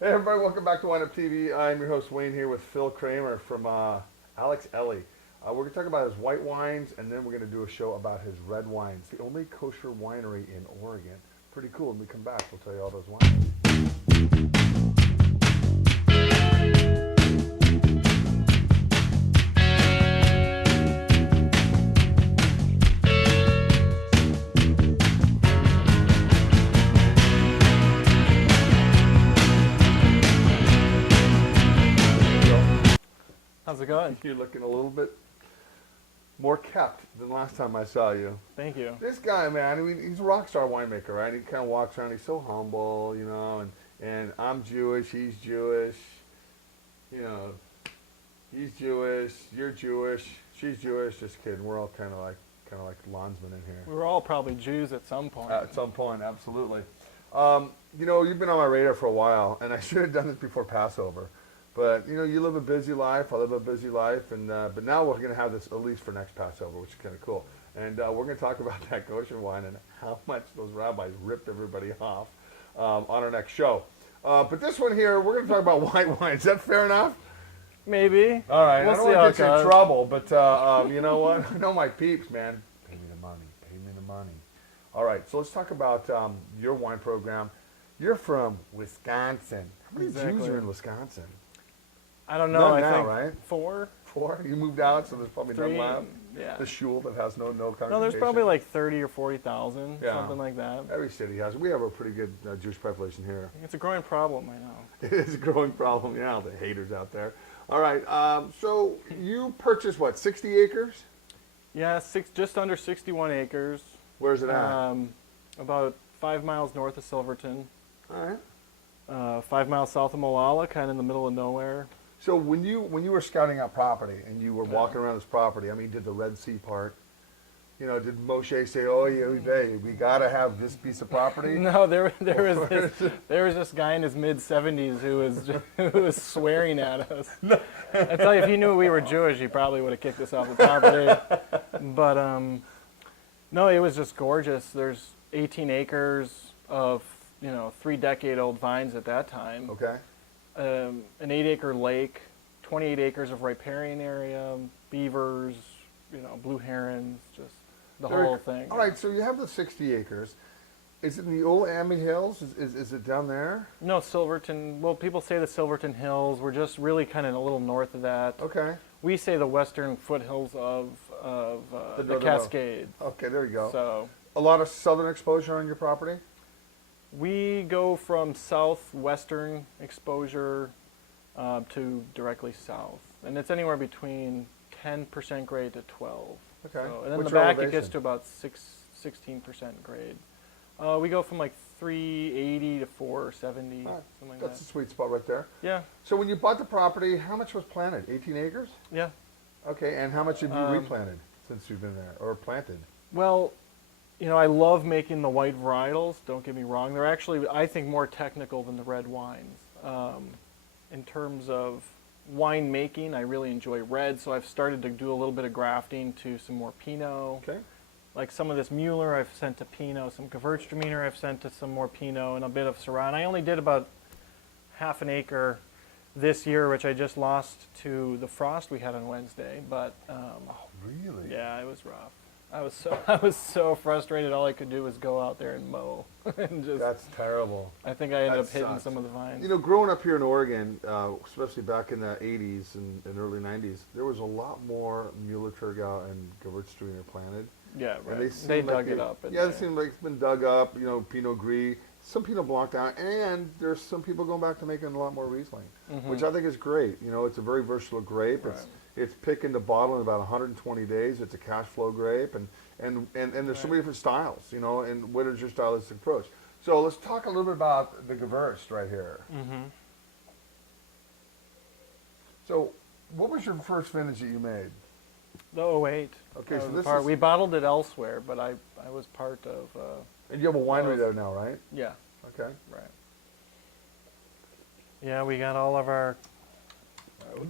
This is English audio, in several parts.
Hey everybody, welcome back to Wine Up TV. I'm your host Wayne here with Phil Kramer from AlexEli. We're going to talk about his white wines, and then we're going to do a show about his red wines. The only kosher winery in Oregon. Pretty cool. When we come back, we'll tell you all those wines. How's it going? You're looking a little bit more kept than last time I saw you. Thank you. This guy, man, I mean, he's a rock star winemaker, right? He kind of walks around. He's so humble, and I'm Jewish. He's Jewish. You know, he's Jewish. You're Jewish. She's Jewish. Just kidding. We're all kind of like landsmen in here. We were all probably Jews at some point. At some point, absolutely. You've been on my radar for a while, and I should have done this before Passover. But you live a busy life. I live a busy life, and but now we're going to have this at least for next Passover, which is kind of cool. And we're going to talk about that kosher wine and how much those rabbis ripped everybody off on our next show. But this one here, we're going to talk about white wine. Is that fair enough? Maybe. All right. We'll I don't see want to how get it you in goes. trouble, but you know what? I know my peeps, man. Pay me the money. Pay me the money. All right. So let's talk about your wine program. You're from Wisconsin. How many Jews Exactly. are in Wisconsin? I don't know. None I now, think right? four. You moved out, so there's probably Three. none left. Yeah. The shul that has no congregation. No, there's probably like 30 or 40,000, Yeah. something like that. Every city has. We have a pretty good Jewish population here. It's a growing problem, I know. It is a growing problem. Yeah, the haters out there. All right. So you purchased what, 60 acres? Yeah, just under 61 acres. Where's it at? About 5 miles north of Silverton. All right. 5 miles south of Molalla, kind of in the middle of nowhere. So when you were scouting out property and you were walking around this property, I mean, did the Red Sea part? Did Moshe say, "Oh, yeah, we got to have this piece of property"? No, there was this guy in his mid-70s who was swearing at us. I tell you, if he knew we were Jewish, he probably would have kicked us off the property. But no, it was just gorgeous. There's 18 acres of 3-decade-old vines at that time. Okay. An 8-acre lake, 28 acres of riparian area, beavers, blue herons, just the whole thing. All right, so you have the 60 acres. Is it in the old Amity Hills? Is it down there? No, Silverton. Well, people say the Silverton Hills. We're just really kind of a little north of that. Okay. We say the western foothills of the Cascades. Okay, there you go. So A lot of southern exposure on your property? we go from southwestern exposure to directly south, and it's anywhere between 10% grade to 12. Okay. So, and then What's the your back it elevation? gets to about 16% grade. We go from like 380 to 470, All right. something like That's that. the sweet spot right there. Yeah, So when you bought the property, how much was planted? 18 acres? yeah. Okay, and how much have you Um, replanted since you've been there, or planted? Well, I love making the white varietals. Don't get me wrong; they're actually, I think, more technical than the red wines. In terms of wine making, I really enjoy red, so I've started to do a little bit of grafting to some more Pinot. Okay. Like some of this Mueller I've sent to Pinot, some Gewürztraminer I've sent to some more Pinot, and a bit of Syrah. And I only did about half an acre this year, which I just lost to the frost we had on Wednesday. But Really? yeah, it was rough. I was so frustrated. All I could do was go out there and mow, and just. That's terrible. I think I ended that up hitting sucks. some of the vines. Growing up here in Oregon, especially back in the 80s and early 90s, there was a lot more Mueller-Thurgau and Gewürztraminer planted. Yeah, And right. seem They like dug it up. in Yeah, it there. seemed like it's been dug up, Pinot Gris, some Pinot Blanc down, and there's some people going back to making a lot more Riesling, which I think is great. It's a very versatile grape. Right. It's picking the bottle in about 120 days. It's a cash flow grape, and there's so many different styles, and what is your stylistic approach? So let's talk a little bit about the Gewürz right here. Mm-hmm. So what was your first vintage that you made? The 08. Okay, I so was this part, is- we bottled it elsewhere, but I was part of. And you have a winery there now, right? Yeah, Okay. right. Yeah, we got all of our.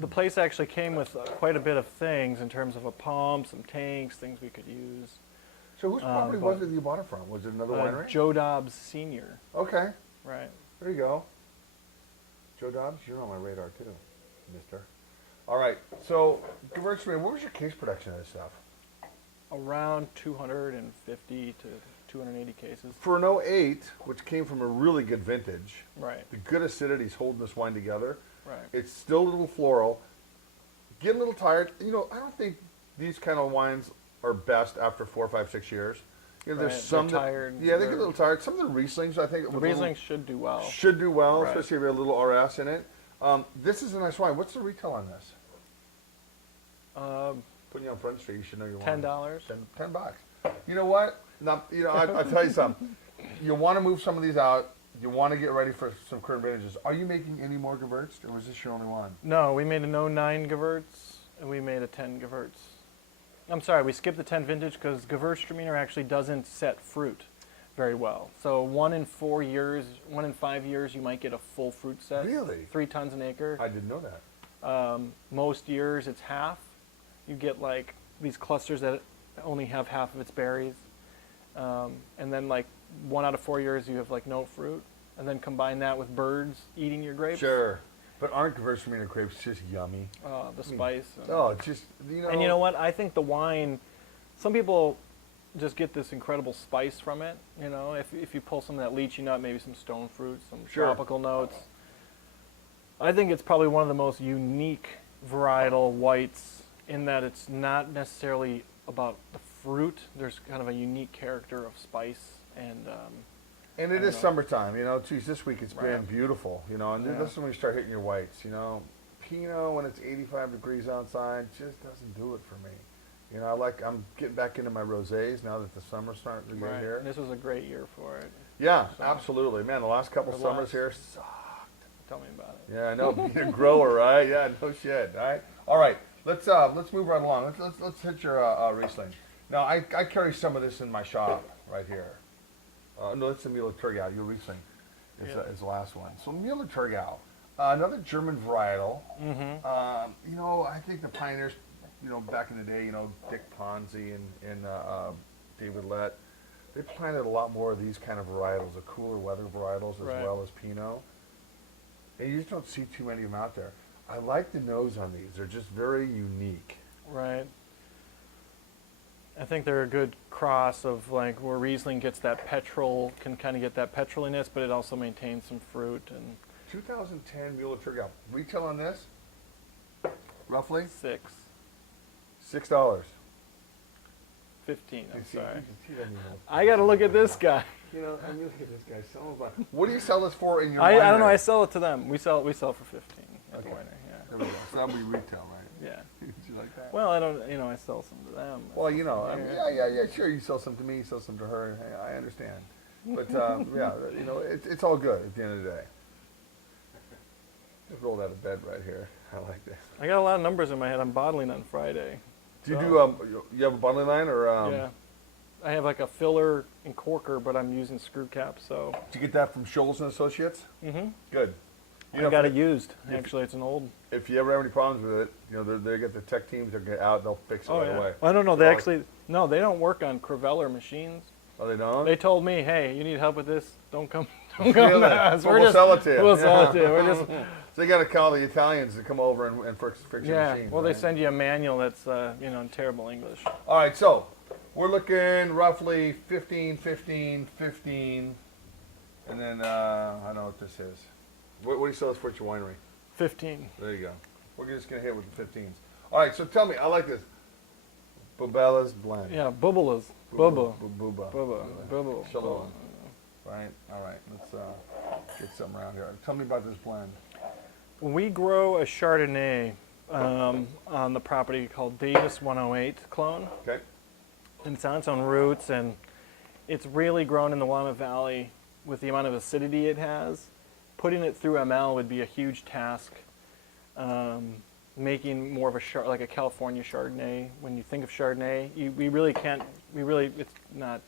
The place actually came with quite a bit of things in terms of a pump, some tanks, things we could use. So whose property but- was it that you bought it from? Was it another winery? Joe Dobbs Sr. Okay, Right. there you go. Joe Dobbs, you're on my radar too, mister. All right, so Gewürztraminer, what was your case production of this stuff? Around 250 to 280 cases. For an '08, which came from a really good vintage, Right. the good acidity's holding this wine together. Right. It's still a little floral. Getting a little tired. You know, I don't think these kind of wines are best after 4, 5, 6 years. You know, there's Right, some they're that, tired, yeah, they get a they're- little tired. Some of the Rieslings, I think, The with a little- Riesling should do well. should do well, Right. especially if you have a little RS in it. This is a nice wine. What's the retail on this? Putting you on Front Street, you should know your wine. $10. $10. You know what? Now, you know, I'll tell you something. You want to move some of these out. You want to get ready for some current vintages. Are you making any more Gewürzt, or was this your only one? No, we made an 09 Gewürz, and we made a 10 Gewürz. I'm sorry, we skipped the 10 vintage because Gewürztraminer actually doesn't set fruit very well. So 1 in 4 years, 1 in 5 years, you might get a full fruit set. Really? 3 tons an acre. I didn't know that. Most years it's half. You get like these clusters that only have half of its berries. And then like 1 out of 4 years you have like no fruit. And then combine that with birds eating your grapes. Sure. But aren't Gewürztraminer grapes just yummy? The spice. Oh, just, you know. And you know what? I think the wine, some people just get this incredible spice from it. You know, if you pull some of that lychee nut, maybe some stone fruit, some Sure. tropical notes. I think it's probably one of the most unique varietal whites in that it's not necessarily about the fruit. There's kind of a unique character of spice and And it I is know. summertime, you know. Geez, this week it's been Right. beautiful, you know. And Yeah. this is when you start hitting your whites, you know. Pinot when it's 85 degrees outside just doesn't do it for me. You know, I'm getting back into my rosés now that the summer's starting to get right. here. And this was a great year for it. Yeah, So- absolutely, man. The last couple The summers last- here sucked. Tell me about it. Yeah, I know. Being a grower, right? Yeah, no shit. All right. Let's move right along. Let's hit your Riesling. Now I carry some of this in my shop right here. No, it's the Müller-Thurgau. Your Riesling is the last one. So Müller-Thurgau, another German varietal. Mm-hmm. You know, I think the pioneers, you know, back in the day, you know, Dick Ponzi and David Lett, they planted a lot more of these kind of varietals, the cooler weather varietals as Right. well as Pinot. And you just don't see too many of them out there. I like the nose on these. They're just very unique. Right. I think they're a good cross of like where Riesling gets that petrol, can kind of get that petroliness, but it also maintains some fruit and 2010 Müller-Thurgau. Retail on this, roughly $6, $6. $15. I'm sorry. You can see that in your nose. I got to look at this guy. You know, I mean, look at this guy selling. What do you sell this for in your? I don't know. winery? I sell it to them. We sell for 15 at the Okay. winery. There we go. So that'll be retail, right? Yeah. Did you like that? Well, I don't. You know, I sell some to them. Well, you know, I mean, Yeah. yeah. Sure, you sell some to me, you sell some to her. Hey, I understand. But yeah, you know, it's all good at the end of the day. Just rolled out of bed right here. I like this. I got a lot of numbers in my head. I'm bottling on Friday. Do you So- do you have a bottling line or Yeah. I have like a filler and corker, but I'm using screw caps. So. did you get that from Scholes and Associates? Mm-hmm. Good. You I know, got if- it used. if- Actually, it's an old. If you ever have any problems with it, you know, they get the tech teams that get out, they'll fix it right away. I don't know. They So- actually no. They don't work on Creveller machines. Oh, they don't? They told me, hey, you need help with this? Don't come. Don't come Really? to us. Well, we'll sell it to you. We'll sell Yeah. it to you. We're just. So you got to call the Italians to come over and fix your Yeah. machines. Well, right? they send you a manual that's in terrible English. All right, so we're looking roughly 15, 15, 15, and then I don't know what this is. What do you sell this for at your winery? 15. There you go. We're just going to hit with the 15s. All right, so tell me, I like this. Bubella's blend. Yeah, bubbles. Bubba. Bubba. Bubba. Bubba. Shalom. Right? All right, let's get something around here. Tell me about this blend. We grow a Chardonnay on the property called Davis 108 clone. Okay? And it's on its own roots, and it's really grown in the Willamette Valley with the amount of acidity it has. Putting it through ML would be a huge task. Making more of like a California Chardonnay. When you think of Chardonnay, we really can't. It's not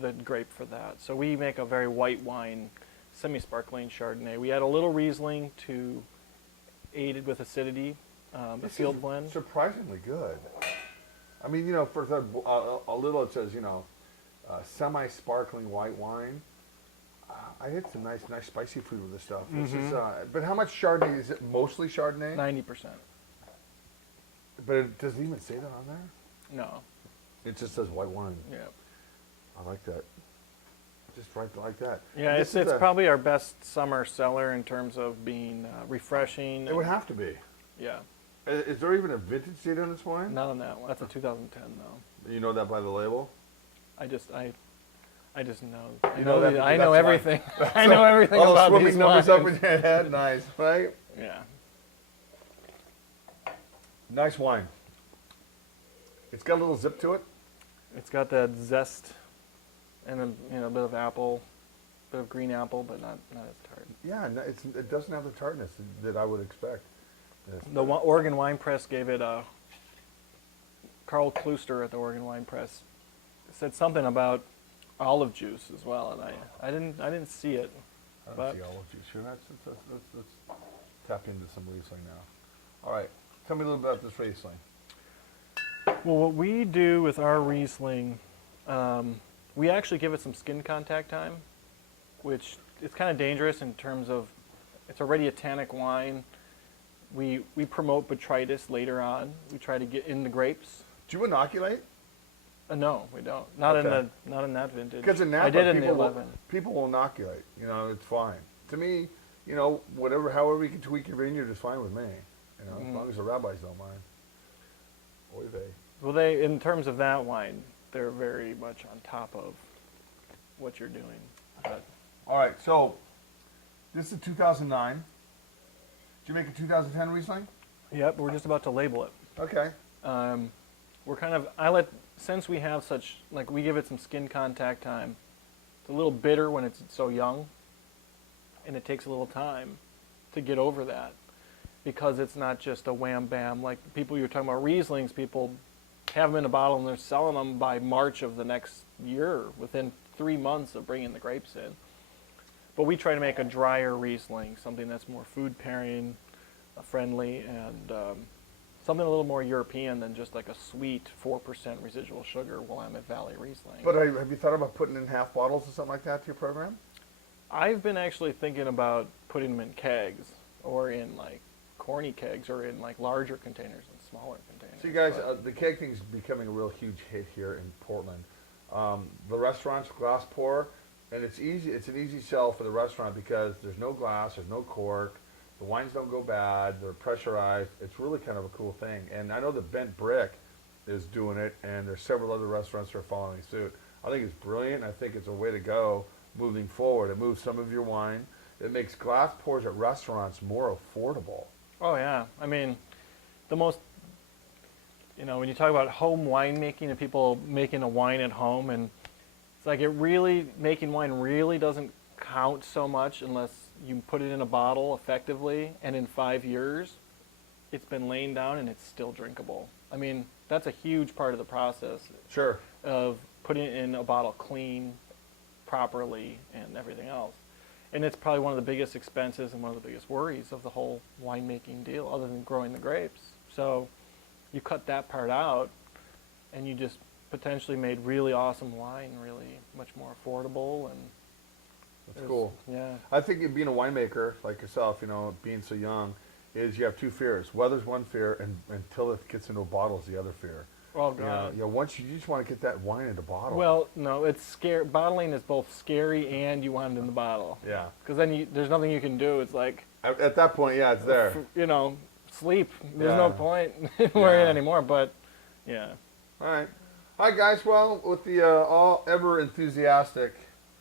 the grape for that. So we make a very white wine, semi-sparkling Chardonnay. We add a little Riesling to aid it with acidity. A This field is blend. surprisingly good. I mean, you know, for a little it says, you know, semi-sparkling white wine. I had some nice spicy food with this stuff. This is, but how much Chardonnay is it? Mostly Chardonnay. 90%. But it doesn't even say that on there. No. It just says white wine. Yeah. I like that. Just right like that. Yeah, This it's is probably our best summer seller in terms of being refreshing. It would have to be. Yeah. Is there even a vintage date on this wine? Not on that one. That's a 2010 though. You know that by the label? I just know. You know that I know that's everything. I know everything all about swimming these numbers wines. up in your head. Nice, right? Yeah. Nice wine. It's got a little zip to it. It's got that zest and a bit of apple, bit of green apple, but not as tart. Yeah, no, it doesn't have the tartness that I would expect. The Oregon Wine Press gave it a. Carl Klooster at the Oregon Wine Press said something about olive juice as well, and I didn't see it. I don't But see olive juice here. Let's tap into some Riesling now. All right, tell me a little bit about this Riesling. well, what we do with our Riesling, we actually give it some skin contact time, which is kind of dangerous in terms of it's already a tannic wine. We promote botrytis later on. We try to get in the grapes. Do you inoculate? No, we don't. Not Okay. not in that vintage. Because in Napa, I did in the people 11. people will inoculate. You know, it's fine. To me, you know, however you can tweak your vineyard is fine with me. You know, as long as the rabbis don't mind. Oy vey. Well, they in terms of that wine, they're very much on top of what you're doing. But All right, so this is 2009. Did you make a 2010 Riesling? yep, we're just about to label it. Okay. We're kind of since we have such we give it some skin contact time. It's a little bitter when it's so young, and it takes a little time to get over that because it's not just a wham bam like people you're talking about Rieslings. People have them in a bottle and they're selling them by March of the next year within 3 months of bringing the grapes in. But we try to make a drier Riesling, something that's more food pairing friendly and something a little more European than just like a sweet 4% residual sugar Willamette Valley Riesling. But have you thought about putting in half bottles or something like that to your program? I've been actually thinking about putting them in kegs or in like corny kegs or in like larger containers and smaller containers. See, guys, the keg thing's becoming a real huge hit here in Portland. The restaurants glass pour, and it's easy. It's an easy sell for the restaurant because there's no glass, there's no cork. The wines don't go bad. They're pressurized. It's really kind of a cool thing. And I know that Bent Brick is doing it, and there's several other restaurants that are following suit. I think it's brilliant. I think it's a way to go moving forward. It moves some of your wine. It makes glass pours at restaurants more affordable. Oh yeah, I mean, the most, when you talk about home winemaking and people making a wine at home, and it's like making wine really doesn't count so much unless you put it in a bottle effectively, and in 5 years, it's been laying down and it's still drinkable. I mean, that's a huge part of the process. Sure. Of putting it in a bottle clean, properly, and everything else. And it's probably one of the biggest expenses and one of the biggest worries of the whole winemaking deal, other than growing the grapes. So you cut that part out, and you just potentially made really awesome wine, really much more affordable. And That's cool. Yeah. I think being a winemaker like yourself, being so young, is you have two fears. Weather's one fear, and until it gets into a bottle is the other fear. Oh God. Once you just want to get that wine into a bottle. Well, no, it's scary. Bottling is both scary and you want it in the bottle. Yeah. Because then there's nothing you can do. It's like, at that point, yeah, it's there. Sleep. There's Yeah. no point in worrying Yeah. anymore. But yeah. All right. Hi, guys. Well, with the all ever enthusiastic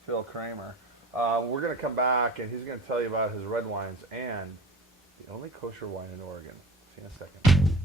Phil Kramer, we're going to come back, and he's going to tell you about his red wines and the only kosher wine in Oregon. See you in a second.